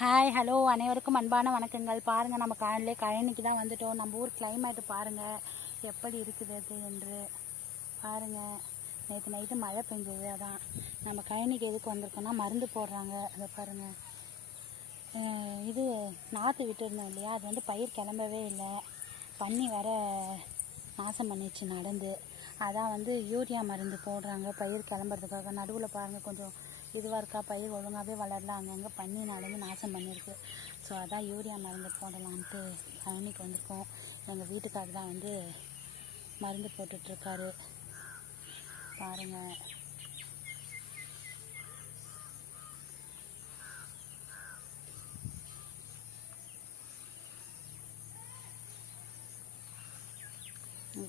Hi hello அனைவருக்கும் அன்பான வணக்கங்கள். பாருங்கள், நம்ம காலையிலே கழனிக்கு தான் வந்துட்டோம். நம்ம ஊர் கிளைமேட்டு பாருங்கள் எப்படி இருக்குது என்று பாருங்கள். நேற்று நைட்டு மழை பெஞ்சது. அதான் நம்ம கழனிக்கு எதுக்கு வந்திருக்கோன்னா மருந்து போடுறாங்க. அதை பாருங்கள். இது நாற்று விட்டுருந்தோம் இல்லையா, அது வந்து பயிர் கிளம்பவே இல்லை. பன்னி வர நாசம் பண்ணிடுச்சு நடந்து. அதான் வந்து யூரியா மருந்து போடுறாங்க பயிர் கிளம்புறதுக்காக. நடுவில் பாருங்கள் கொஞ்சம் இதுவாக இருக்கா, பயிர் ஒழுங்காகவே வளரல, அங்கங்கே பன்னி நடந்து நாசம் பண்ணியிருக்கு. ஸோ அதான் யூரியா மருந்து போடலான்ட்டு கழனிக்கு வந்திருக்கோம். எங்கள் வீட்டுக்காரர் தான் வந்து மருந்து போட்டுட்ருக்காரு பாருங்கள்.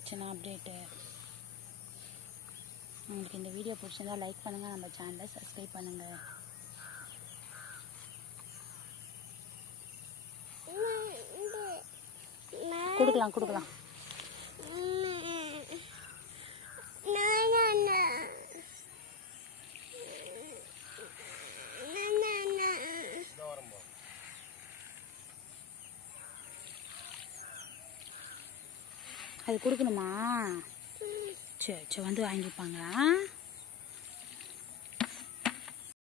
சின்ன அப்டேட்டு. உங்களுக்கு இந்த வீடியோ பிடிச்சிருந்தா லைக் பண்ணுங்கள், நம்ம சேனலை சப்ஸ்கிரைப் பண்ணுங்கள். கொடுக்கலாம். அது கொடுக்கணுமா? சரி வந்து வாங்கிப்பாங்க.